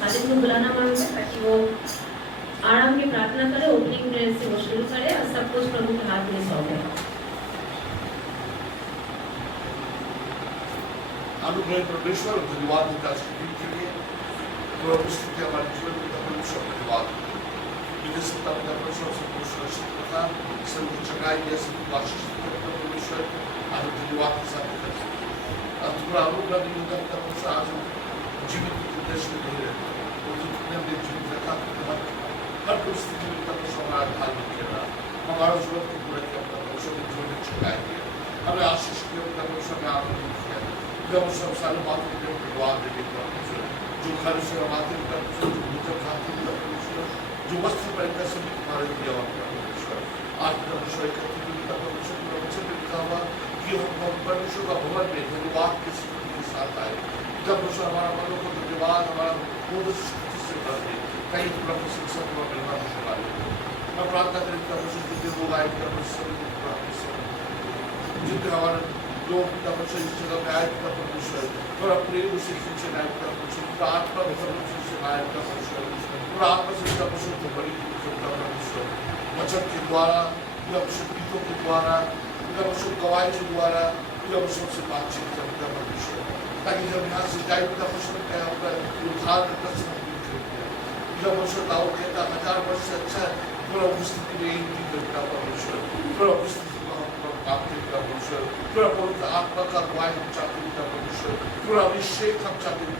खालिद को बुलाना मांगते हैं ताकि वो आराम की प्रार्थना करे, ओपनिंग प्रेयर से वो शुरू करे और सब कुछ प्रभु के हाथ में सौंपे। अनुग्रह परमेश्वर धन्यवाद देता है के लिए और स्थिति हमारे जीवन में परमेश्वर धन्यवाद विदेश का परमेश्वर से सुरक्षित रखा, सब चंगाई जैसे आशीष परमेश्वर आज धन्यवाद के साथ पूरा अनुग्रह नहीं होता परमेश्वर आज जीवित देश में नहीं रहते और जो तुमने हमें जीवित रखा हर परिस्थिति में परमेश्वर हमारा ढाल के रहा, हमारा जरूरत को पूरा किया परमेश्वर ने जो चंगाई किया, हमें आशीष किया परमेश्वर ने आनंद किया, जब सब सारे बातों के धन्यवाद देने परमेश्वर जो घर से आते हैं परमेश्वर, जो भोजन खाते हैं परमेश्वर, जो वस्त्र पहनकर सभी तुम्हारे दिया हुआ परमेश्वर, आज परमेश्वर एकत्रित परमेश्वर वचन में लिखा हुआ कि हम परमेश्वर का भवन में धन्यवाद की स्थिति के साथ आए, जब परमेश्वर हमारा मनों को धन्यवाद हमारा बोध स्थिति से भर दे, कई परमेश्वर सब मिलना मुश्किल मैं प्रार्थना करें परमेश्वर जितने लोग आए परमेश्वर जितने हमारे लोग परमेश्वर इस जगह में आए परमेश्वर थोड़ा प्रेम से खींचे आए परमेश्वर पूरा आत्मा में परमेश्वर से आए परमेश्वर पूरा आत्मा से परमेश्वर को बड़ी परमेश्वर वचन के द्वारा परमेश्वर गीतों के द्वारा परमेश्वर गवाही के द्वारा परमेश्वर से बातचीत करता परमेश्वर ताकि जब यहाँ से जाए परमेश्वर क्या उद्धार कर परमेश्वर दाऊद कहता 1000 वर्ष से अच्छा है पूरा उपस्थिति में एक दिन करता परमेश्वर पूरा उपस्थिति परमेश्वर पूरा पवित्र आत्मा का गवाही हम चाहते हैं परमेश्वर पूरा अभिषेक हम चाहते हैं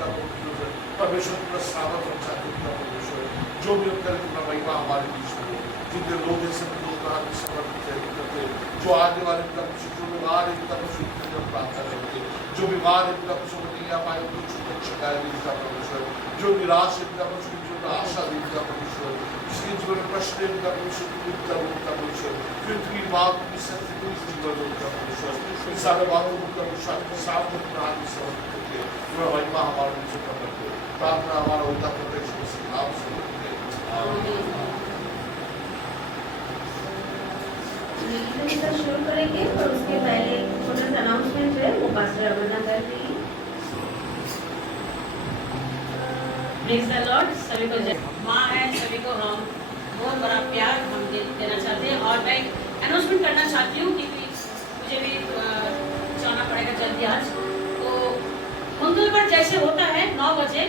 परमेश्वर पूरा सामर्थ हम चाहते हैं परमेश्वर जो भी हम करें पूरा महिमा हमारे बीच में जितने लोग ऐसे लोग समर्पित करते जो आने वाले परमेश्वर जो लोग आ रहे परमेश्वर प्रार्थना करते जो बीमार है परमेश्वर नहीं आ पाए उनको छूट चुकाया देता परमेश्वर जो निराश है परमेश्वर जो आशा देता परमेश्वर जिसके जीवन में प्रश्न है परमेश्वर परमेश्वर पृथ्वी बात की सत्य को इस जीवन में परमेश्वर इन सारे बातों को परमेश्वर साफ प्राण में समर्पित करके पूरा महिमा हमारे बीच में करते प्रार्थना हमारा होता परमेश्वर से नाम से शुरू करेंगे और उसके पहले छोटा सा अनाउंसमेंट है वो पास्टर अमरना कर रही है। Praise the Lord. सभी को माँ है, सभी को हम बहुत बड़ा प्यार हम देना चाहते हैं और मैं अनाउंसमेंट करना चाहती हूँ क्योंकि मुझे भी जाना पड़ेगा जल्दी आज। तो मंगलवार जैसे होता है 9 बजे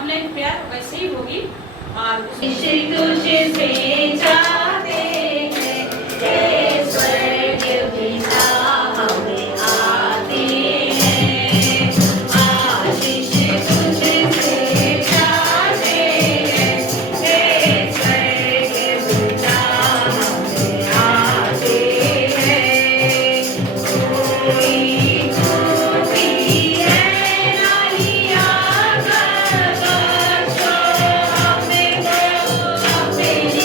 ऑनलाइन प्यार वैसे ही होगी और तुझे से चाहते हैं स्वर्ग पिता हमें आते हैं आशीष तुझे से चाहते हैं स्वर्ग पिता हमें आते हैं कोई कोई है नहीं आकर बच्चों हमें अपनी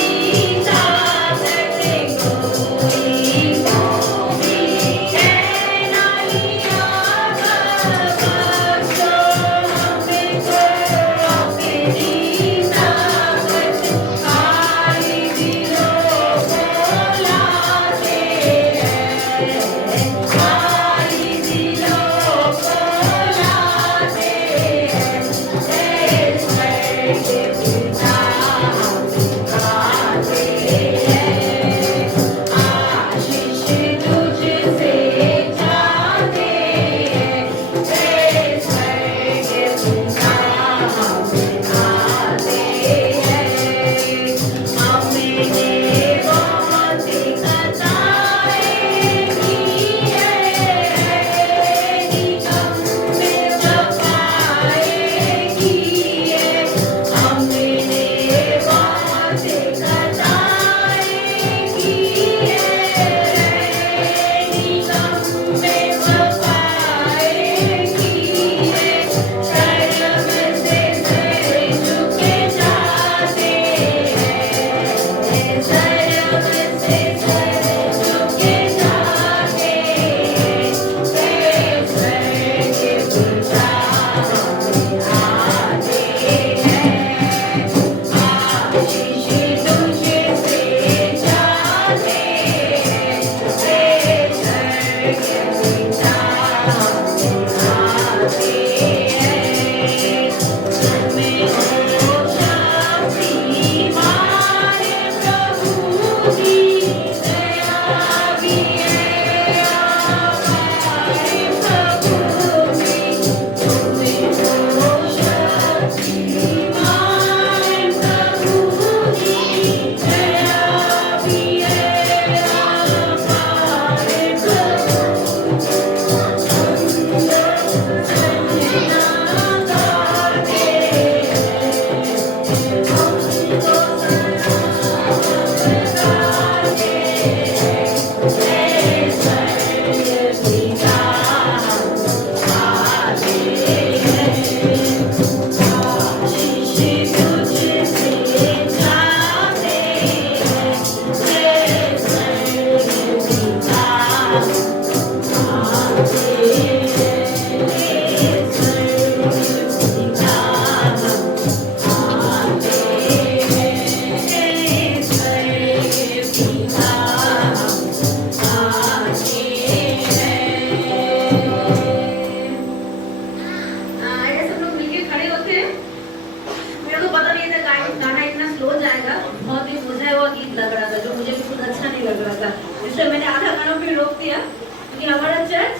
इसलिए मैंने आधा गाना भी रोक दिया क्योंकि हमारा चर्च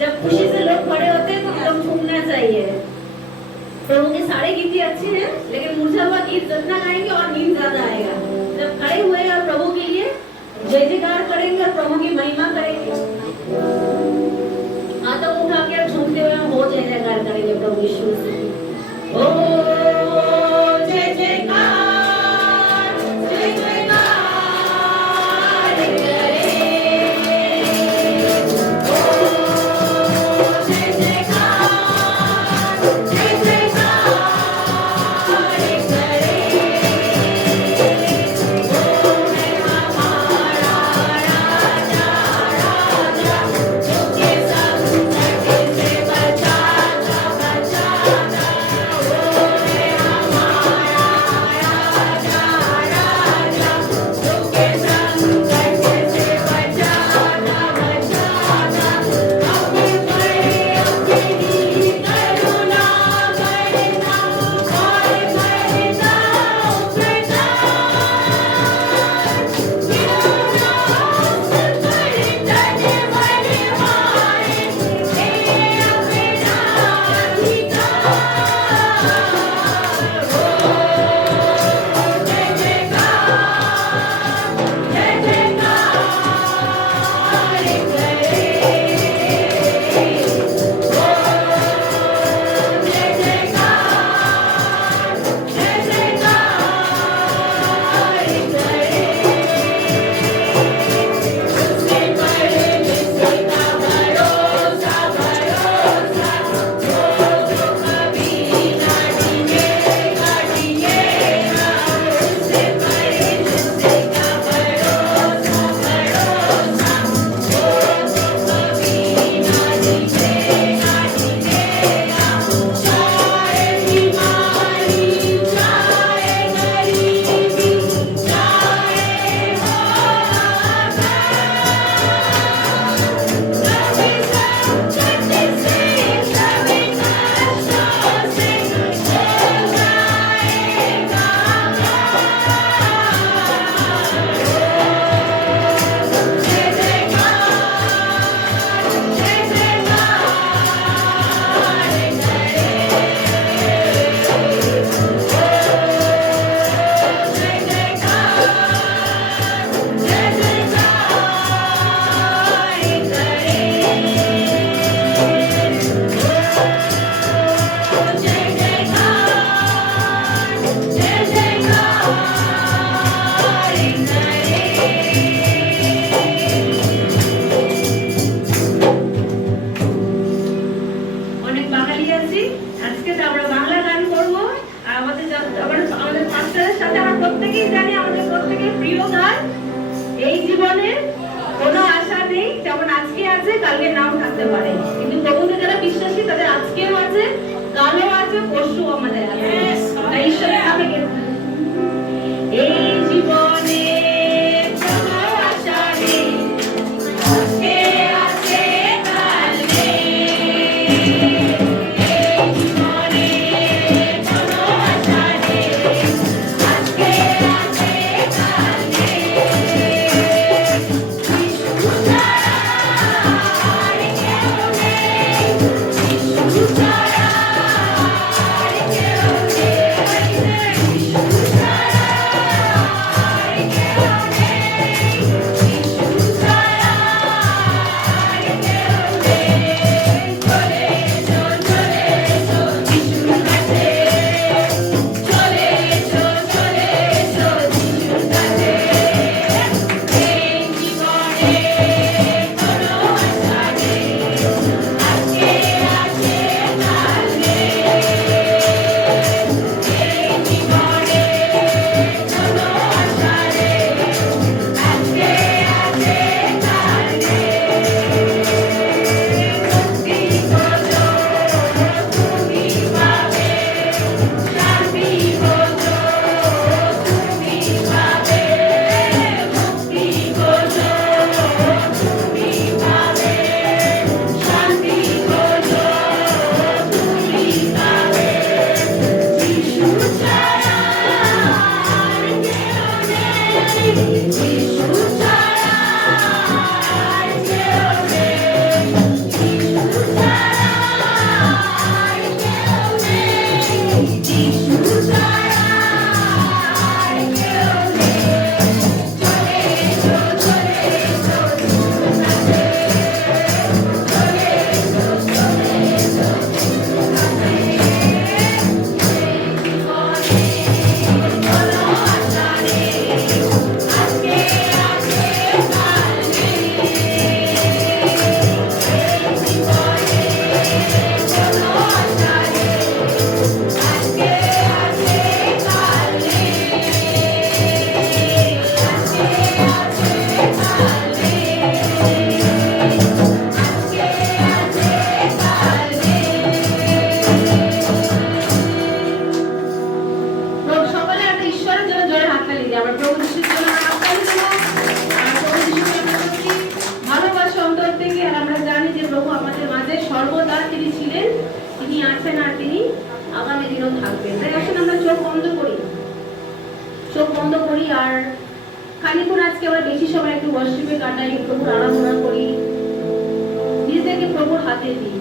जब खुशी से लोग खड़े होते हैं तो हम झूमना चाहिए। प्रभु के सारे गीत ही अच्छे हैं लेकिन मुरझा हुआ गीत जितना गाएंगे और नींद ज्यादा आएगा। जब खड़े हुए और प्रभु के लिए जय जयकार करेंगे और प्रभु की महिमा करेंगे, हाथों उठा के झूमते हुए हम बहुत जय जयकार करेंगे प्रभु यीशु से। ओ जय जयकार जय जयकार কালকে নাও থাকতে পারে কিন্তু প্রভুতে যারা বিশ্বাসী তাদের আজকেও আছে, কালও আছে, পরশু আমাদের আছে। তাই ঈশ্বরের নামে এই জীবনে কোনো আশা নেই, আজকে আছে কাল নেই। এই জীবনে কোনো আশা নেই, আজকে আছে কাল নেই। যিশু ছাড়া আর কেউ নেই, যিশু ছাড়া আর কেউ বন্ধ করি আর খানিক্ষণ আজকে আমরা বেশি সময় একটু ওয়ার্শিপে কাটাই, প্রভুর আরাধনা করি, নিজেদেরকে প্রভুর হাতে দিই।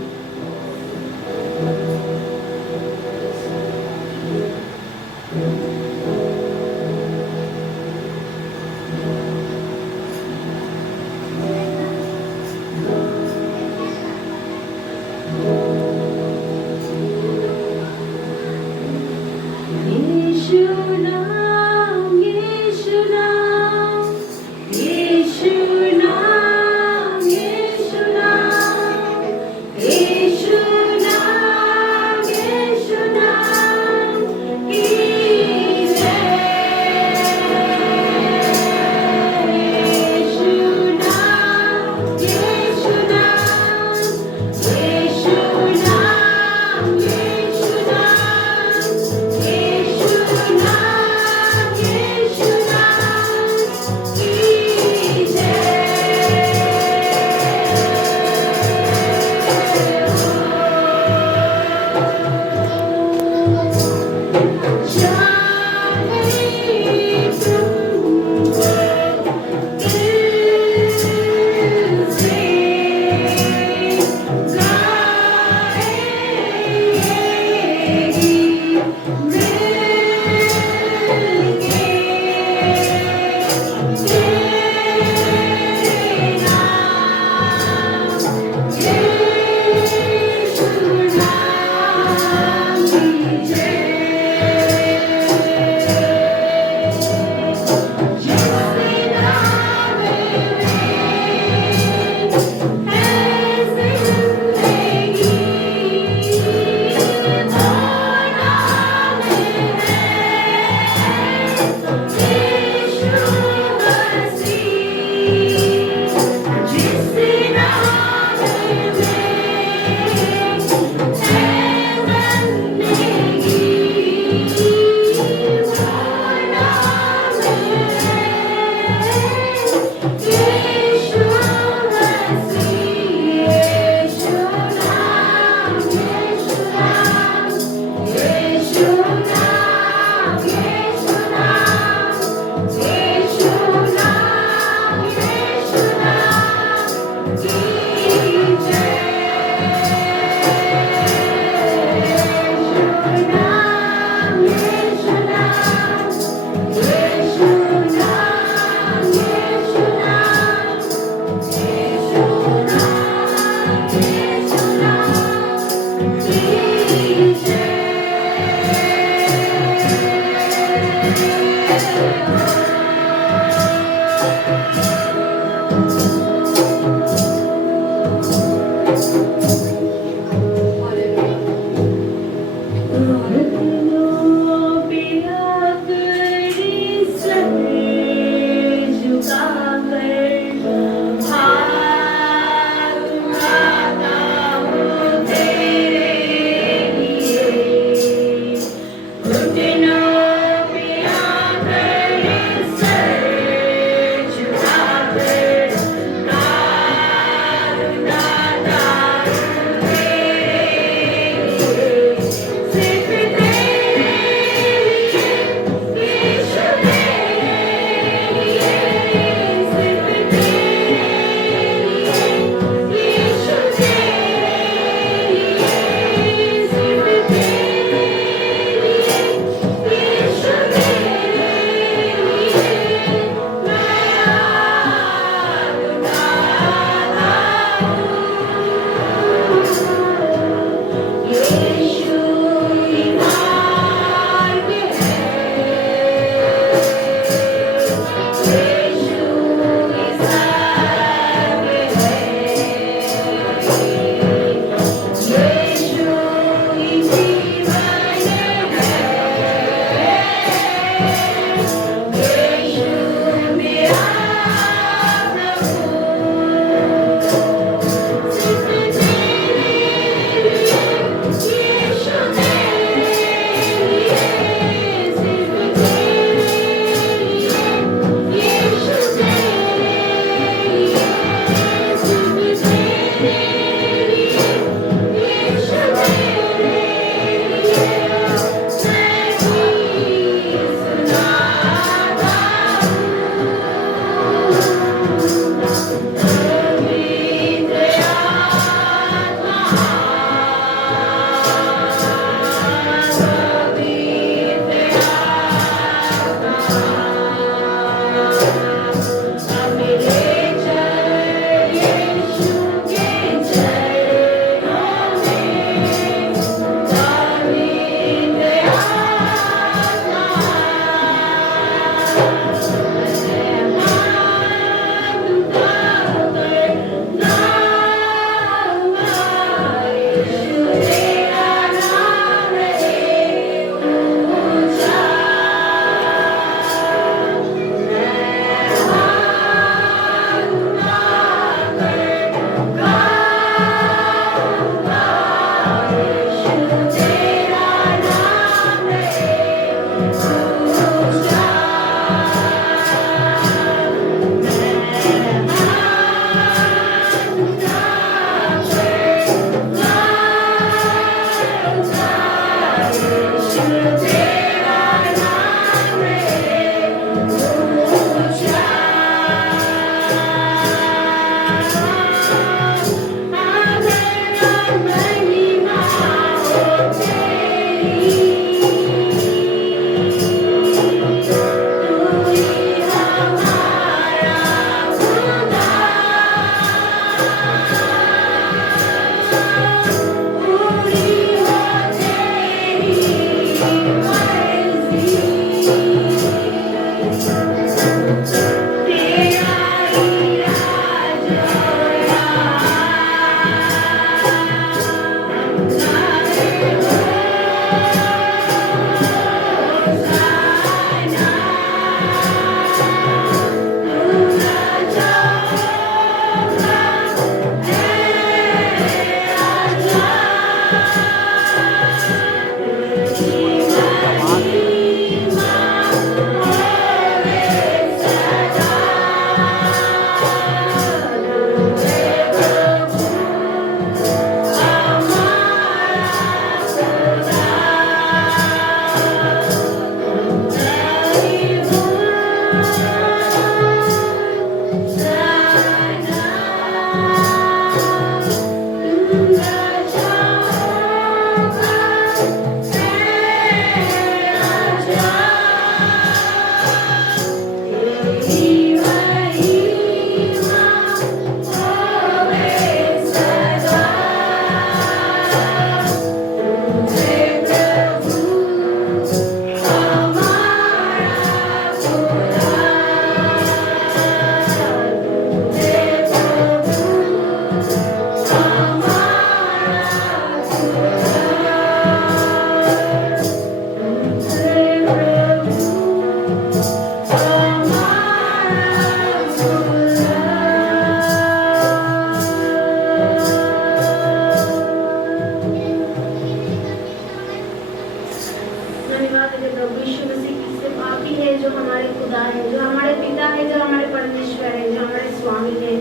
धन्यवाद है प्रभु यीशु मसीह की सिर्फ आप ही है जो हमारे खुदा है, जो हमारे पिता है, जो हमारे परमेश्वर है, जो हमारे स्वामी है।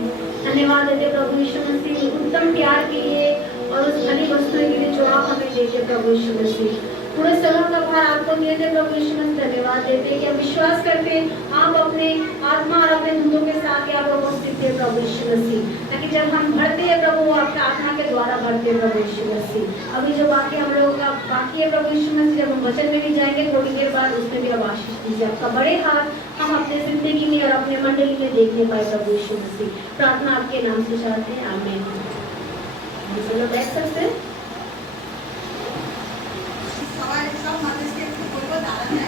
धन्यवाद है प्रभु यीशु मसीह उत्तम प्यार के लिए और उस भली वस्तुओं के लिए जो आप हमें देते प्रभु यीशु मसीह। पूरे सलों का भार आपको देते प्रभु यीशु मसीह। धन्यवाद देते कि हम विश्वास करते आप अपने आत्मा और अपने दूतों के साथ आप उपस्थित थे प्रभु यीशु मसीह, ताकि जब हम भरते हैं प्रभु वो आपके आत्मा के द्वारा भरते हैं प्रभु यीशु मसीह। अभी जो बाकी हम लोगों का बाकी है प्रभु यीशु मसीह, जब हम वचन में भी जाएंगे थोड़ी देर बाद, उसमें भी अब आशीष दीजिए। आपका बड़े हाथ हम अपने जिंदगी में और अपने मंडली में देखने पाए प्रभु यीशु मसीह। प्रार्थना आपके नाम से चाहते हैं, आमीन। चलो बैठ सकते हैं। সব মানুষকে একটু বলবো দাঁড়ানো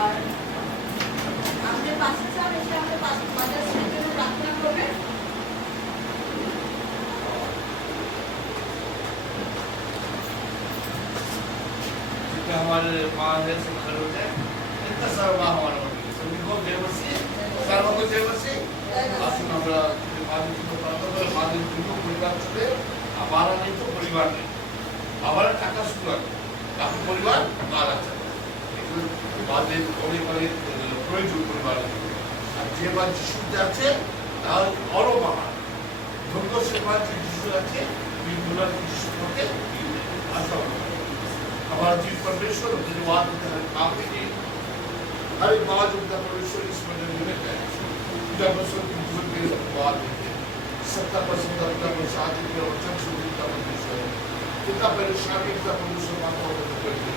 আর আমাদের পাশে সব এসে আমাদের পাশে মাদার্স ডের জন্য প্রার্থনা করবে। हमारे माँ है सुखल है इतना सारा माँ हमारा सभी को देवसी सर्व को देवसी आसन আমরা মাদের জন্য প্রার্থনা করে মাদের জন্য পরিবার চলে हमारा नहीं तो परिवार नहीं हमारा টাকা শুরু আছে আপনি পরিবার মারা আছে মাদের অনেক অনেক প্রয়োজন পরিবারের আর যে মা যিশুতে আছে তার আরো মহা ধন্য সে মা যিশু আছে বিন্দুনাথ যিশু থেকে আশা हमारा जीव परमेश्वर धन्यवाद देते हैं आपके लिए हर एक माँ जो उनका परमेश्वर इस मंदिर में है पूजा परमेश्वर की जीवन के धन्यवाद देते हैं 70% अपना प्रसाद के वचन सुनने का परमेश्वर है कितना परेशानी का परमेश्वर माता को करते हैं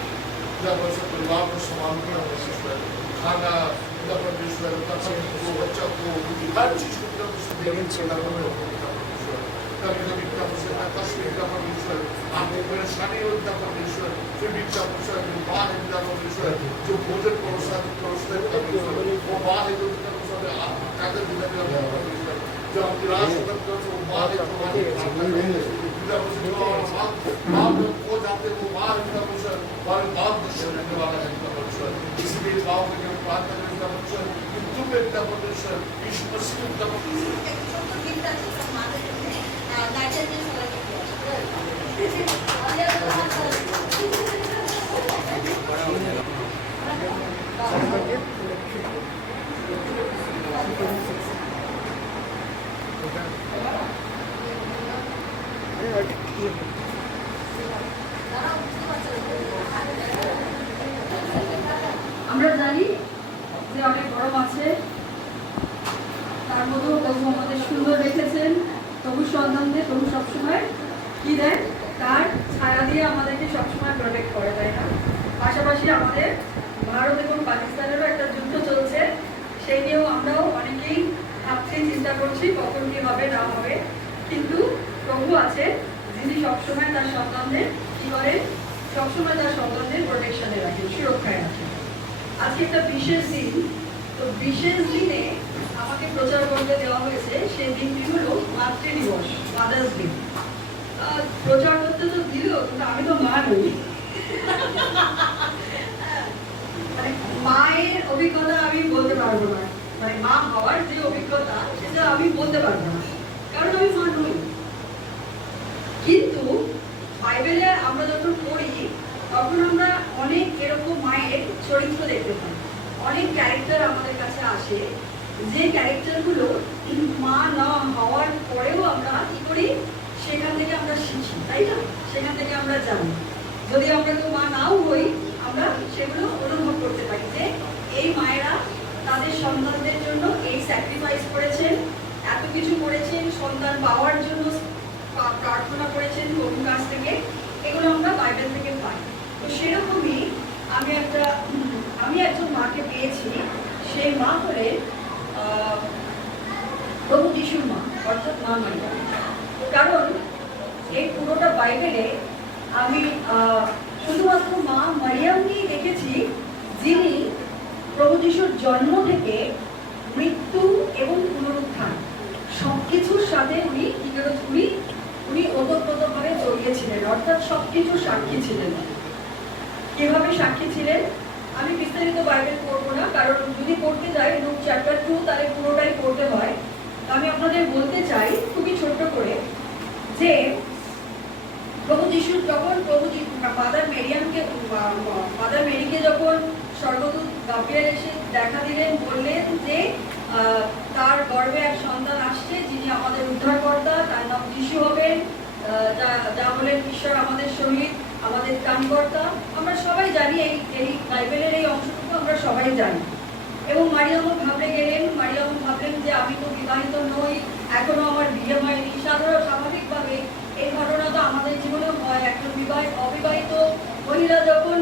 पूजा परमेश्वर परिवार को संभालने का परमेश्वर खाना पूजा परमेश्वर उनका को बच्चा को हर चीज को पूजा परमेश्वर देने का परमेश्वर कभी-कभी का परमेश्वर का परमेश्वर आपने परेशानी और का परमेश्वर फिर भी का परमेश्वर जो बात है का परमेश्वर जो भोजन परोसते का परमेश्वर वो बात है जो का परमेश्वर कागज देने का परमेश्वर जो हम निराश होकर कर वो बात है हमारे पूजा परमेश्वर बाप को जाते वो बात है का परमेश्वर हमारे बाप दर्शन करने वाला है का परमेश्वर इसलिए बाप के प्रार्थना करने का परमेश्वर तुम एक का परमेश्वर यीशु मसीह का परमेश्वर গার্জেনদের সবাইকে আমরা জানি যে অনেক গরম আছে, তার মধ্যেও প্রভু আমাদের সুন্দর রেখেছেন। প্রভু সন্ধান দিয়ে প্রভু সবসময় কি দেয়, তার ছায়া দিয়ে আমাদেরকে সবসময় প্রোটেক্ট করে, তাই না? পাশাপাশি আমাদের ভারত এবং পাকিস্তানেরও একটা যুদ্ধ চলছে, সেই নিয়েও আমরাও অনেকেই ভাবছি, চিন্তা করছি কখন কি হবে না হবে, কিন্তু প্রভু আছে যিনি সবসময় তার সন্তানদের কি করেন, সবসময় তার সন্তানদের প্রোটেকশনে রাখেন, সুরক্ষায় রাখেন। আজকে একটা বিশেষ দিন, তো বিশেষ দিনে আমাকে প্রচার করতে দেওয়া হয়েছে, সেই দিনটি হলো মাতৃ দিবস, মাদার্স ডে। প্রচার করতে তো দিল, কিন্তু আমি তো মা নই। মানে মায়ের অভিজ্ঞতা আমি বলতে পারবো না, মানে মা হওয়ার যে অভিজ্ঞতা সেটা আমি বলতে পারবো না, কারণ আমি মা নই। কিন্তু বাইবেলে আমরা যখন পড়ি তখন আমরা অনেক এরকম মায়ের চরিত্র দেখতে পাই, অনেক ক্যারেক্টার আমাদের কাছে আসে, যে ক্যারেক্টারগুলো মা না হওয়ার পরেও আমরা কি করি, সেখান থেকে আমরা শিখি, তাই না? সেখান থেকে আমরা জানি, যদি আমরা কেউ মা নাও হই, আমরা সেগুলো অনুভব করতে পারি যে এই মায়েরা তাদের সন্তানদের জন্য এই স্যাক্রিফাইস করেছেন, এত কিছু করেছেন, সন্তান পাওয়ার জন্য প্রার্থনা করেছেন প্রভুর কাছ থেকে, এগুলো আমরা বাইবেল থেকে পাই। তো সেরকমই আমি একজন মাকে পেয়েছি, সেই মা হলে প্রভু যিশুর মা, অর্থাৎ মা মারিয়া। কারণ এই পুরোটা বাইবেলে আমি শুধুমাত্র মা মারিয়ামকেই দেখেছি, যিনি প্রভু যিশুর জন্ম থেকে মৃত্যু এবং পুনরুত্থান সবকিছুর সাথে উনি কি করে উনি ওতপ্রোতভাবে জড়িয়েছিলেন, অর্থাৎ সবকিছুর সাক্ষী ছিলেন। কিভাবে সাক্ষী ছিলেন আমি বিস্তারিত বাইবেল পড়বো না, কারণ যদি পড়তে যাই লুক চ্যাপ্টার 2 তাহলে পুরোটাই পড়তে হয়। আমি আপনাদের বলতে চাই খুবই ছোট্ট করে যে প্রভু যিশুর যখন মাদার মেরিকে যখন স্বর্গদূত গাব্রিয়েল এসে দেখা দিলেন, বললেন যে তার গর্ভে এক সন্তান আসছে যিনি আমাদের উদ্ধারকর্তা, তার নাম যিশু হবেন, যা বলেন ঈশ্বর আমাদের সহিত, আমাদের ত্রাণকর্তা। আমরা সবাই জানি, এই বাইবেলের এই অংশটুকু আমরা সবাই জানি। এবং মারিয়ামও ভাবলেন যে আমি তো বিবাহিত নই, এখনো আমার বিয়ে হয়নি। স্বাভাবিকভাবে এই ঘটনা তো আমাদের জীবনেও হয়। একজন অবিবাহিত মহিলা যখন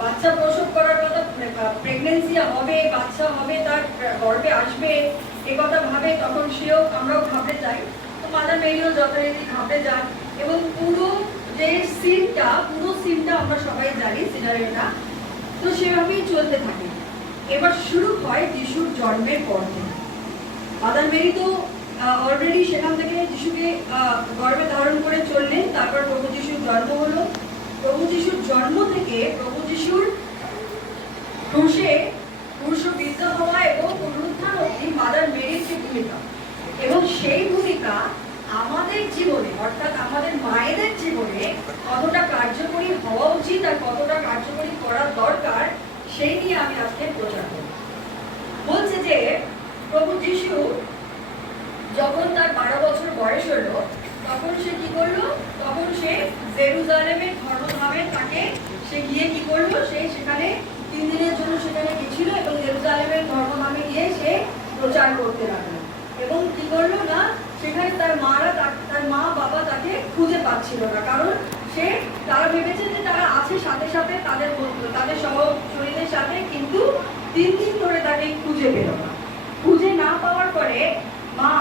বাচ্চা প্রসব করার কথা, প্রেগনেন্সি হবে, বাচ্চা হবে, তার গর্ভে আসবে, এ কথা ভাবে, তখন আমরাও ঘাবড়ে যাই। তো মাদার মেরিও যথারীতি ঘাবড়ে যান এবং পুরো সিনটা আমরা সবাই জানি, সিনারিওটা তো সেভাবেই চলতে থাকে। এবার শুরু হয় যিশুর জন্মের পর্ব। মাদার মেরি তো অলরেডি সেখান থেকে যিশুকে গর্ভে ধারণ করে চললেন। তারপর প্রভু যিশুর জন্ম হলো। প্রভু যিশুর জন্ম থেকে প্রভু যিশুর ক্রুশবিদ্ধ হওয়া এবং পুনরুত্থান অবধি মাদার মেরির যে ভূমিকা, এবং সেই ভূমিকা আমাদের জীবনে, অর্থাৎ আমাদের মায়েদের জীবনে কতটা কার্যকরী হওয়া উচিত আর কতটা কার্যকরী করার দরকার, সেই নিয়ে আমি আজকে প্রচার করব। বলছে যে প্রভু যিশু যখন তার 12 বছর বয়স হলো, তখন সে কি করলো? তখন সে জেরুজালেমের ধর্মধামে তাকে সে গিয়ে কি করলো? সে সেখানে 3 দিনের জন্য সেখানে গেছিল এবং জেরুজালেমের ধর্মধামে গিয়ে সে প্রচার করতে লাগলো। এবং কি করলো না, সেখানে তার মা বাবা তাকে খুঁজে পাচ্ছিল না, কারণ তারা ভেবেছে যে তারা আছে সাথে সাথে তাদের সহশরীরের সাথে, কিন্তু 3 দিন ধরে তাকে খুঁজে পেল না। খুঁজে না পাওয়ার পরে মা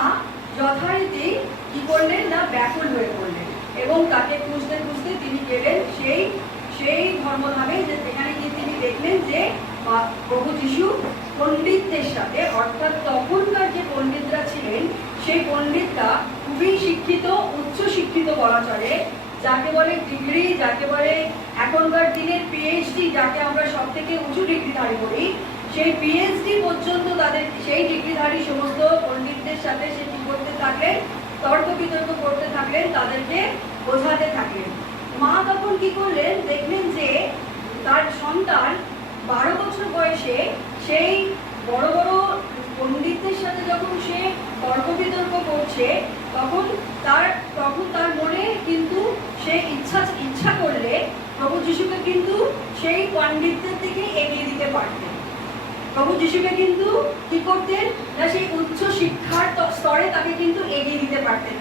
যথারীতি কি করলেন না, ব্যাকুল হয়ে পড়লেন এবং তাকে খুঁজতে খুঁজতে তিনি গেলেন সেই ধর্মধামে, যেখানে গিয়ে তিনি দেখলেন যে প্রভু যিশু পণ্ডিতদের সাথে, অর্থাৎ তখনকার যে পণ্ডিতরা ছিলেন সেই পণ্ডিতরা খুবই শিক্ষিত, উচ্চ শিক্ষিত বলা চলে, যাকে বলে ডিগ্রি, যাকে বলে এখনকার দিনের পিএইচডি, যাকে আমরা সব থেকে উঁচু ডিগ্রিধারী করি, সেই পিএইচডি পর্যন্ত তাদের সেই ডিগ্রিধারী সমস্ত পণ্ডিতদের সাথে সে কি করতে থাকলেন? তর্ক বিতর্ক করতে থাকলেন, তাদেরকে বোঝাতে থাকলেন। মা তখন কি করলেন? দেখলেন যে তার সন্তান 12 বছর বয়সে সেই বড় বড় পণ্ডিতদের সাথে যখন সে তর্ক বিতর্ক করছে, তখন তার মনে কিন্তু সে ইচ্ছা করলে প্রভু যিশুকে কিন্তু সেই পণ্ডিতদের দিকে এগিয়ে দিতে পারতেন। প্রভু যিশুকে কিন্তু কি করতেন না, সেই উচ্চ শিক্ষার স্তরে তাকে কিন্তু এগিয়ে দিতে পারতেন।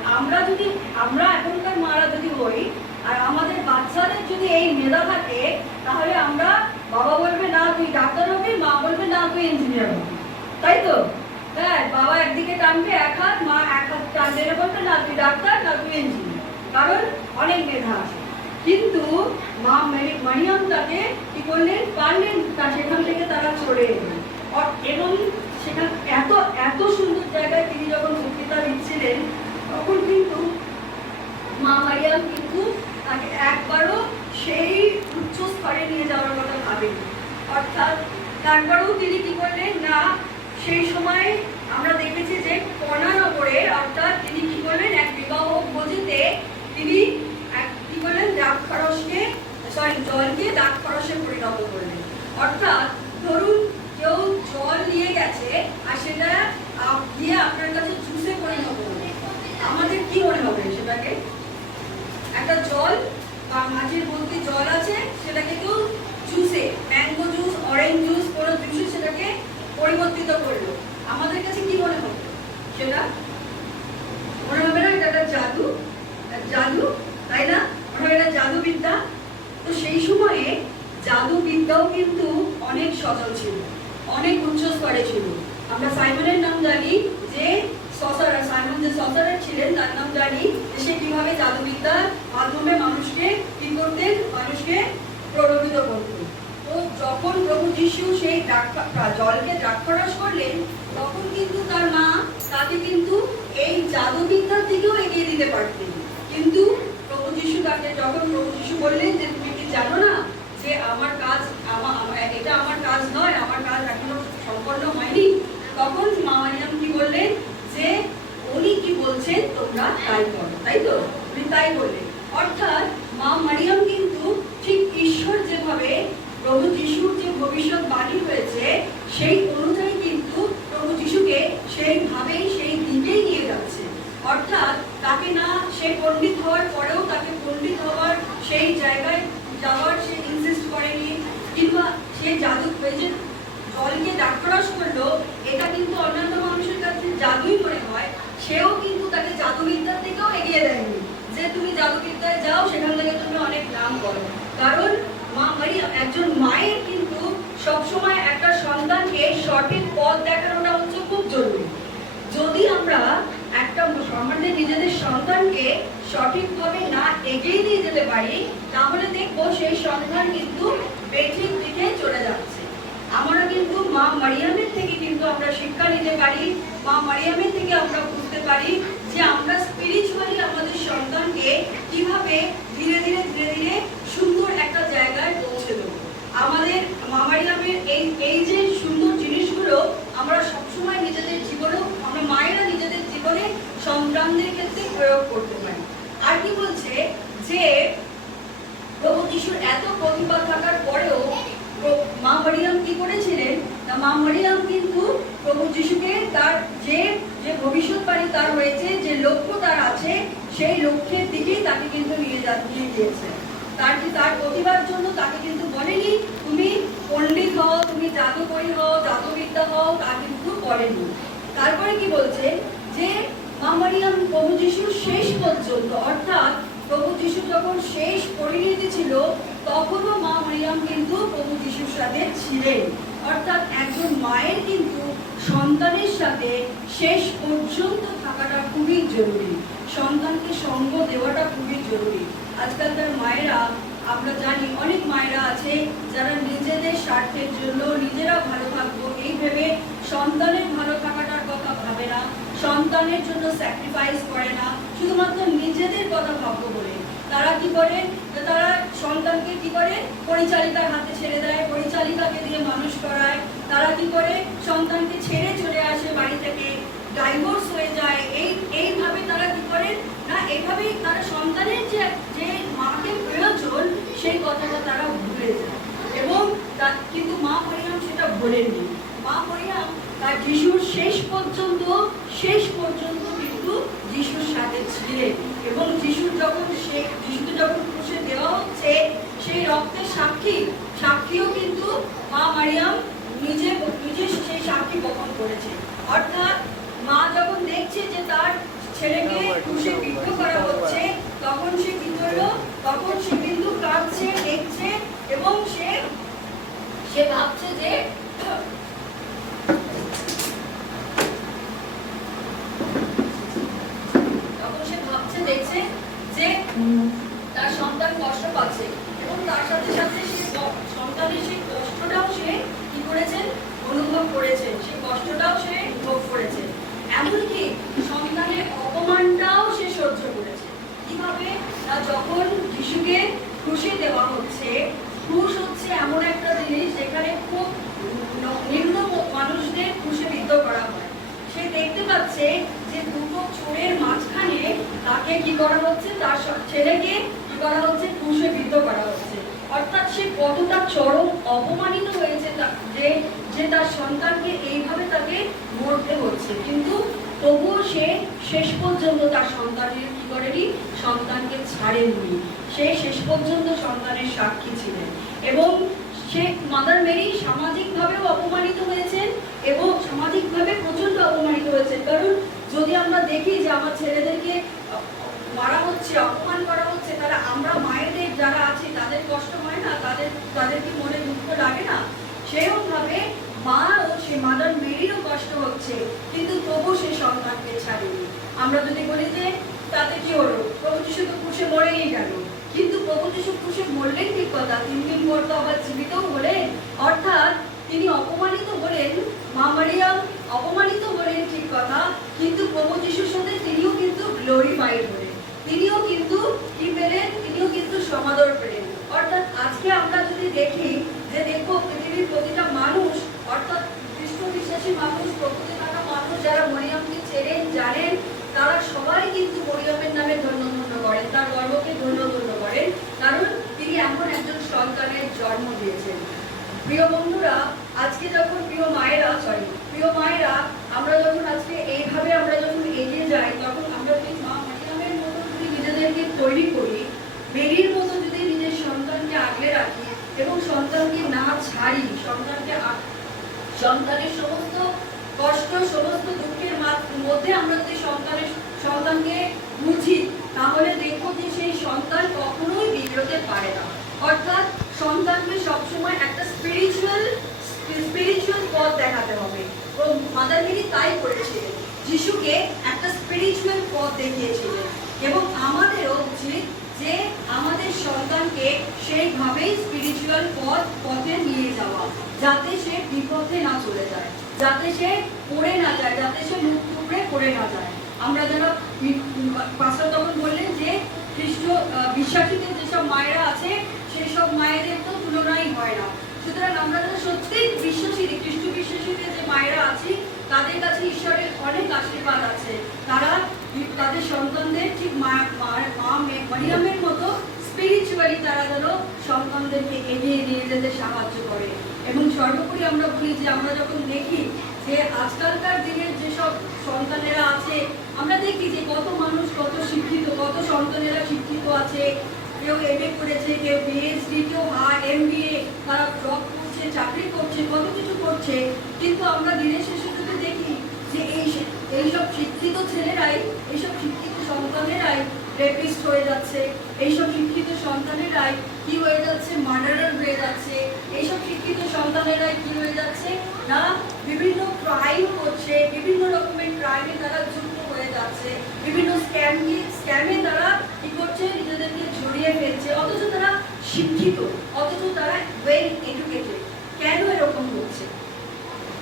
আমরা এখনকার মারা যদি হই আর আমাদের বাচ্চাদের যদি এই মেধা থাকে, তাহলে আমরা, বাবা বলবে না তুই ডাক্তার হবি, মা বলবে না তুই ইঞ্জিনিয়ার হবি, তাই তো? হ্যাঁ, বাবা একদিকে টানবে এক হাত, মা এক হাত টানবে, বলবে না তুই ডাক্তার, না তুই ইঞ্জিনিয়ার, কারণ অনেক মেধা আছে। কিন্তু মা মারিয়াম তাকে কি করলেন? পারলেন তা, সেখান থেকে তারা চলে এলেন। এবং সেখানে এত সুন্দর জায়গায় তিনি যখন বক্তৃতা দিচ্ছিলেন, তখন কিন্তু মা মারিয়াম কিন্তু তাকে একবারও সেই উচ্চ স্তরে নিয়ে যাওয়ার কথা ভাবেনি। অর্থাৎ একবারও তিনি কি করলেন না, সেই সময় আমরা দেখেছি যে কণানগরে, অর্থাৎ তিনি কি করলেন, এক বিবাহ ভোজিতে তিনি কি করলেন, জলকে দ্রাক্ষারসে পরিণত করলেন। অর্থাৎ ধরুন কেউ জল নিয়ে গেছে আর সেটা দিয়ে আপনার কাছে জুসে পরিণত করবে, আমাদের কি মনে হবে? সেটাকে একটা জল বা মাটির মধ্যে জল আছে, সেটাকে কেউ জুসে, ম্যাঙ্গো জুস, অরেঞ্জ জুস, কোনো জুসে সেটাকে পরিবর্তিত করলো, আমাদের কাছে কি মনে হবে? সেটা মনে হবে না এটা একটা জাদু, তাই না? মনে হয় এটা জাদুবিদ্যা। তো সেই সময়ে জাদুবিদ্যাও কিন্তু অনেক সচল ছিল, অনেক উচ্চ স্তরে ছিল। আমরা সাইমনের নাম জানি, যে সাইমন যে সসারার ছিলেন তার নাম জানি, যে সে কিভাবে জাদুবিদ্যার মাধ্যমে মানুষকে কি করতেন, মানুষকে প্রলোভিত করতেন। তো যখন প্রভু যিশু সেই জলকে দ্রাক্ষারস করলেন, তখন কিন্তু তার মা তাকে কিন্তু এই জাদুবিদ্যার দিকেও এগিয়ে দিতে পারতেন। কিন্তু প্রভু যিশু তাকে, যখন প্রভু যিশু বললেন যে তুমি কি জানো না যে আমার কাজ, এটা আমার কাজ নয়, আমার কাজ এখনো সম্পন্ন হয়নি, তখন মা মারিয়াম কি বললেন যে উনি কি বলছেন তোমরা তাই করো, তাই তো? উনি তাই বললেন। জাদু, এই যে জলকে ডাক্তারাস করলো, এটা কিন্তু অন্যান্য মানুষের কাছে জাদুই মনে হয়। সেও কিন্তু তাকে জাদুবিদ্যার থেকেও এগিয়ে দেয়নি যে তুমি জাদুবিদ্যায় যাও, সেখান থেকে তুমি অনেক নাম করো। কারণ মা মারিয়াম, একজন মায়ের কিন্তু সবসময় একটা সন্তানকে সঠিক পথ দেখানোটা হচ্ছে খুব জরুরি। যদি আমরা একটা আমাদের নিজেদের সন্তানকে সঠিকভাবে না এগিয়ে দিয়ে যেতে পারি, তাহলে দেখবো সেই সন্তান কিন্তু বেঠিক দিকে চলে যাচ্ছে। আমরা কিন্তু মা মারিয়ামের থেকে কিন্তু আমরা শিক্ষা নিতে পারি। মা মারিয়ামের থেকে আমরা বুঝতে পারি যে আমরা স্পিরিচুয়ালি আমাদের সন্তানকে কিভাবে ধীরে ধীরে ধীরে ধীরে সুন্দর একটা জায়গায় পৌঁছে দেবো। আমাদের মা মারিয়ামের এই যে সুন্দর জিনিসগুলো আমরা সবসময় নিজেদের জীবনেও, আমরা মায়েরা নিজেদের জীবনে সন্তানদের ক্ষেত্রে প্রয়োগ করতে পারি। আর কি বলছে যে প্রভু যিশুর এত প্রতিভা থাকার পরেও মা মারিয়াম কি করেছিলেন, মা মারিয়াম কিন্তু প্রভু যিশুকে তার যে ভবিষ্যৎবাণী তার হয়েছে, যে লক্ষ্য তার আছে, সেই লক্ষ্যের দিকেই তাকে কিন্তু নিয়ে গিয়েছে। তার প্রতিভার জন্য তাকে কিন্তু বলেনি তুমি পণ্ডিত হও, তুমি জাদুকরী হও, জাদুবিদ্যা হও, তা কিন্তু বলেনি। তারপরে কি বলছে যে মা মারিয়াম প্রভু যিশুর শেষ পর্যন্ত, অর্থাৎ প্রভু যিশু যখন শেষ পরিণতি ছিল, তখনও মা মারিয়াম কিন্তু প্রভু যিশুর সাথে ছিলেন। অর্থাৎ একজন মায়ের কিন্তু সন্তানের সাথে শেষ পর্যন্ত থাকাটা খুবই জরুরি, সন্তানকে সঙ্গ দেওয়াটা খুবই জরুরি। আজকালকার মায়েরা, আমরা জানি অনেক মায়েরা আছে যারা নিজেদের স্বার্থের জন্য নিজেরা ভালো থাকবো এই ভেবে সন্তানের ভালো থাকাটার কথা ভাবে না, সন্তানের জন্য স্যাক্রিফাইস করে না, শুধুমাত্র নিজেদের কথা ভাববো বলে তারা কি করে, তারা সন্তানকে কি করে পরিচালিকার হাতে ছেড়ে দেয়, পরিচালিকাকে দিয়ে মানুষ করায়। তারা কি করে সন্তানকে ছেড়ে চলে আসে বাড়ি থেকে, ডাইভোর্স হয়ে যায়। এইভাবে তারা কি করে না, এইভাবেই তারা সন্তানের যে মাকে প্রয়োজন সেই কথাটা তারা ভুলে যায়। এবং কিন্তু মা মারিয়াম সেটা ভোলেননি। মা মারিয়াম তার যিশুর শেষ পর্যন্ত কিন্তু যিশুর সাথে ছিলেন। এবং যিশুকে যখন ক্রুশে দেওয়া হচ্ছে, সেই রক্তের সাক্ষীও কিন্তু মা মারিয়াম নিজে সেই সাক্ষী বহন করেছে। অর্থাৎ মা যখন দেখছে যে তার ছেলেকে ক্রুশে বিদ্ধ করা হচ্ছে, তখন সে কি করলো, তখন সে কিন্তু কাঁদছে, দেখছে, এবং সে ভাবছে যে দেখছে যে তার সন্তান কষ্ট পাচ্ছে, এবং তার সাথে সাথে সে সন্তানের সেই কষ্টটাও সে কি করেছেন, অনুভব করেছেন, সেই কষ্টটাও সে ভোগ করেছে। এমনকি সন্তানের অপমানটাও সে সহ্য করেছে। কিভাবে না, যখন যিশুকে ক্রুশে দেওয়া হচ্ছে, ক্রুশ হচ্ছে এমন একটা জিনিস যেখানে খুব নিম্ন মানুষদের ক্রুশে বিদ্ধ করা হয়। সে দেখতে পাচ্ছে যে দুটো চোরের মাঝখানে তাকে কি করা হচ্ছে, তার ছেলেকে কি করা হচ্ছে, ক্রুশে বিদ্ধ করা হচ্ছে। অর্থাৎ সে কতটা চরম অপমানিত হয়েছে যে তার সন্তানকে এইভাবে তাকে মরতে হচ্ছে, কিন্তু তবুও সে শেষ পর্যন্ত তার সন্তানের কি করেনি, সন্তানকে ছাড়েননি। সে শেষ পর্যন্ত সন্তানের সাক্ষী ছিলেন। এবং সে মাদার মেরি সামাজিকভাবেও অপমানিত হয়েছেন, এবং সামাজিকভাবে প্রচন্ড অপমানিত হয়েছেন। কারণ যদি আমরা দেখি যে আমার ছেলেদেরকে মারা হচ্ছে, অপমান করা হচ্ছে, তাহলে আমরা মায়েদের যারা আছি তাদের কষ্ট হয় না, তাদের কি মনে দুঃখ লাগে না? সেরকমভাবে মা ও সে মাদার মেরিরও কষ্ট হচ্ছে, কিন্তু তবু সে সন্তানকে ছাড়েনি। আমরা যদি বলি যে তাতে কি হলো, প্রভু যিশু তো ক্রুশে মরেই গেল, কিন্তু প্রভু যিশু ক্রুশে মরলেন ঠিক কথা, 3 দিন পর তো আবার জীবিতও হলেন। অর্থাৎ তিনি অপমানিত হলেন, মা মারিয়াম অপমানিত হলেন ঠিক কথা, কিন্তু প্রভু যিশুর সাথে তিনিও কিন্তু গ্লোরিফাইড হলেন, তিনিও কিন্তু কি পেলেন, তিনিও কিন্তু সমাদর পেলেন। অর্থাৎ আজকে আমরা যদি দেখি যে দেখো পৃথিবীর প্রতিটা মানুষ, অর্থাৎ খ্রিস্ট বিশ্বাসী মানুষ, প্রকৃতি থাকা মানুষ যারা মরিয়মকে চেনেন জানেন, তারা সবাই কিন্তু মরিয়মের নামে ধন্য ধন্য করেন, তার গর্বকে ধন্য ধন্য করেন, কারণ তিনি এমন একজন সন্তানের জন্ম দিয়েছেন। প্রিয় বন্ধুরা, আজকে যখন প্রিয় মায়েরা, আমরা যখন আজকে এইভাবে আমরা যখন এগিয়ে যাই, তখন আমরা যদি মা মারিয়ামের মতো যদি নিজেদেরকে তৈরি করি, মেরির মতো যদি নিজের সন্তানকে আগলে রাখি, এবং সন্তানকে না ছাড়ি, সন্তানের সমস্ত কষ্ট, সমস্ত দুঃখের মধ্যে আমরা যদি সন্তানকে বুঝি, তাহলে দেখবো যে সেই সন্তান কখনোই বিগড়তে পারে না। অর্থাৎ সন্তানকে সবসময় একটা স্পিরিচুয়াল পথ দেখাতে হবে। ও মাদার মেরি তাই করেছিলেন, যিশুকে একটা স্পিরিচুয়াল পথ দেখিয়েছিলেন। এবং আমাদেরও উচিত যে আমাদের সন্তানকে সেইভাবেই স্পিরিচুয়াল পথে নিয়ে যাওয়া, যাতে সে বিপথে না চলে যায়, যাতে সে পড়ে না যায়, যাতে সে মুখ টুকরে পড়ে না যায়। আমরা যারা পাস্টার তখন বললেন যে খ্রিস্ট বিশ্বাসীদের যেসব মায়েরা আছে সেই সব মায়েদের তো তুলনাই হয় না। সুতরাং আমরা যারা সত্যি বিশ্বাসী, খ্রিস্ট বিশ্বাসীদের যে মায়েরা আছি, তাদের কাছে ঈশ্বরের অনেক আশীর্বাদ আছে। তারা তাদের সন্তানদের ঠিক মা মারিয়ামের মতো স্পিরিচুয়ালি তারা যেন সন্তানদেরকে এগিয়ে নিয়ে যেতে সাহায্য করে। এবং সর্বোপরি আমরা বলি যে আমরা যখন দেখি যে আজকালকার দিনের যেসব সন্তানেরা আছে, আমরা দেখি যে কত মানুষ কত শিক্ষিত, কত সন্তানেরা শিক্ষিত আছে, কেউ MA করেছে, কেউ PhD, কেউ MBA, তারা জব করছে, চাকরি করছে, কত কিছু করছে। কিন্তু আমরা দিনের শেষে যদি দেখি যে এইসব শিক্ষিত ছেলেরাই, এইসব শিক্ষিত সন্তানেরাই রেপিস্ট হয়ে যাচ্ছে, এইসব শিক্ষিত সন্তানেরাই কি হয়ে যাচ্ছে, মার্ডারার হয়ে যাচ্ছে, এইসব শিক্ষিত সন্তানেরাই কি হয়ে যাচ্ছে না বিভিন্ন ক্রাইম করছে, বিভিন্ন রকমের ক্রাইমে তারা যুক্ত হয়ে যাচ্ছে, বিভিন্ন স্ক্যামে তারা কি করছে, নিজেদেরকে জড়িয়ে ফেলছে, অথচ তারা শিক্ষিত, অথচ তারা ওয়েল এডুকেটেড। কেন এরকম হচ্ছে?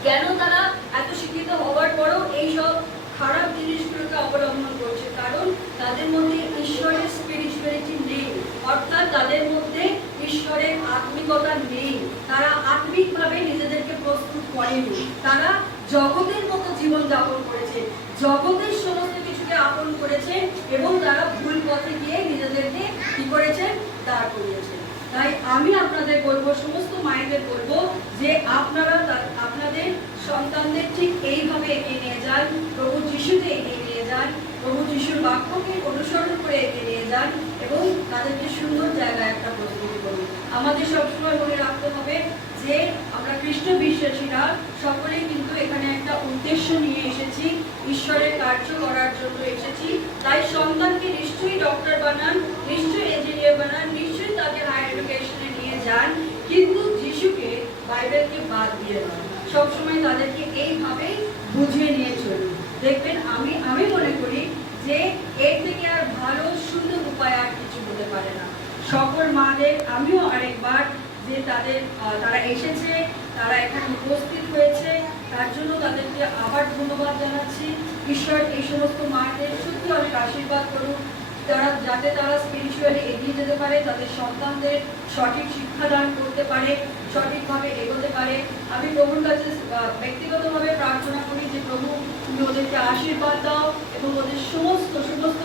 কেন তারা এত শিক্ষিত হওয়ার পরও এইসব খারাপ জিনিসগুলোকে অবলম্বন করছে? কারণ তাদের মধ্যে ঈশ্বরের স্পিরিচুয়ালিটি নেই, অর্থাৎ তাদের মধ্যে ঈশ্বরের আত্মিকতা নেই। তারা আত্মিকভাবে নিজেদেরকে প্রস্তুত করেনি। তারা জগতের মতো জীবন যাপন করেছে, জগতের সমস্ত কিছুকে আপন করেছে এবং তারা ভুল পথে গিয়ে নিজেদেরকে কি করেছেন, দাঁড় করিয়েছে। তাই আমি আপনাদের বলবো, সমস্ত মায়েদের বলবো যে আপনারা আপনাদের সন্তানদের ঠিক এইভাবে এগিয়ে নিয়ে যান, প্রভু যিশুকে এগিয়ে নিয়ে যান, প্রভু যিশুর বাক্যকে অনুসরণ করে এগিয়ে নিয়ে যান এবং তাদেরকে সুন্দর জায়গায় একটা প্রস্তুতি করুন। আমাদের সবসময় মনে রাখতে হবে যে আমরা খ্রিস্ট বিশ্বাসীরা সকলেই কিন্তু এখানে একটা উদ্দেশ্য নিয়ে এসেছি, ঈশ্বরের কার্য করার জন্য এসেছি। তাই সন্তানকে নিশ্চয়ই ডক্টর বানান, নিশ্চয়ই ইঞ্জিনিয়ার বানান, নিশ্চয়ই তাকে হায়ার এডুকেশনে নিয়ে যান, কিন্তু যিশুকে, বাইবেলকে বাদ দিয়ে নয়। সবসময় তাদেরকে এইভাবেই বুঝিয়ে নিয়ে চলুন। দেখবেন আমি মনে করি যে এর থেকে আর ভালো সুন্দর উপায় আর কিছু হতে পারে না। সকল মাদের আমিও আরেকবার যে তারা এসেছে, তারা এখানে উপস্থিত হয়েছে, তার জন্য তাদেরকে আবার ধন্যবাদ জানাচ্ছি। ঈশ্বর এই সমস্ত মাদের সত্যি অনেক আশীর্বাদ করুন, যাতে তারা স্পিরিচুয়ালি এগিয়ে যেতে পারে, তাদের সন্তানদের সঠিক শিক্ষাদান করতে পারে, সঠিকভাবে এগোতে পারে। আমি প্রভুর কাছে ব্যক্তিগতভাবে প্রার্থনা করি যে প্রভু তুমি ওদেরকে আশীর্বাদ দাও এবং ওদের সমস্ত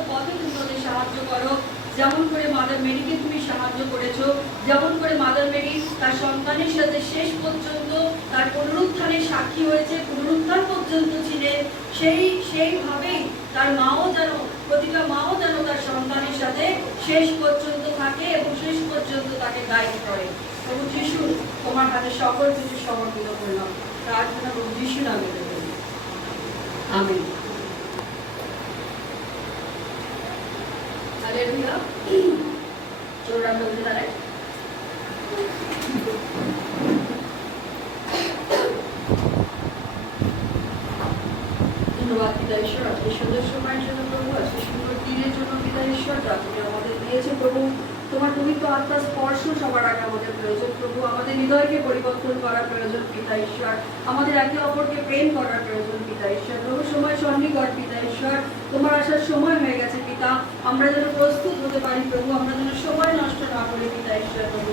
পথে তুমি ওদের সাহায্য করো। যেমন করে মাদার মেরিকে তুমি সাহায্য করেছো, যেমন করে মাদার মেরি তার সন্তানের সাথে শেষ পর্যন্ত তার পুনরুত্থানের সাক্ষী হয়েছে, পুনরুত্থান পর্যন্ত ছিলেন, সেইভাবেই তার প্রতিটা মাও যেন তার সন্তানের সাথে শেষ পর্যন্ত থাকে এবং শেষ পর্যন্ত তাকে গাইড করে। প্রভু যিশু, তোমার হাতে সকল কিছু সমর্পিত করলাম, প্রার্থনা প্রভু যিশু নামে করি, আমিন। হালেলুয়া। চোরা বলতে দাঁড়ায়। ধন্যবাদ পিতা ঈশ্বর, আজকে সুন্দর সময়ের জন্য প্রভু, আজকে সুন্দর দিনের জন্য পিতা ঈশ্বর, যা তুমি আমাদের দিয়েছে প্রভু। তোমার পবিত্র আত্মার স্পর্শ সবার আগে আমাদের প্রয়োজন প্রভু। আমাদের হৃদয়কে পরিবর্তন করার প্রয়োজন পিতা ঈশ্বর, আমাদের একে অপরকে প্রেম করার প্রয়োজন পিতা ঈশ্বর। প্রভু সময় সন্নিকট পিতা ঈশ্বর, তোমার আসার সময় হয়ে গেছে পিতা। আমরা যেন প্রস্তুত হতে পারি প্রভু, আমরা যেন সময় নষ্ট না করি পিতা ঈশ্বর। প্রভু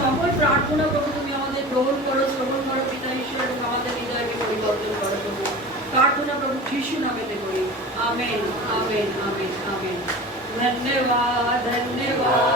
সকল প্রার্থনা প্রভু তুমি আমাদের গ্রহণ করো, শ্রবণ করো পিতা ঈশ্বর, এবং আমাদের হৃদয়কে পরিবর্তন করো প্রভু। প্রার্থনা প্রভু যিশু নামেতে করি, আমেন, আমেন, আমেন, আমেন। ধন্যবাদ, ধন্যবাদ।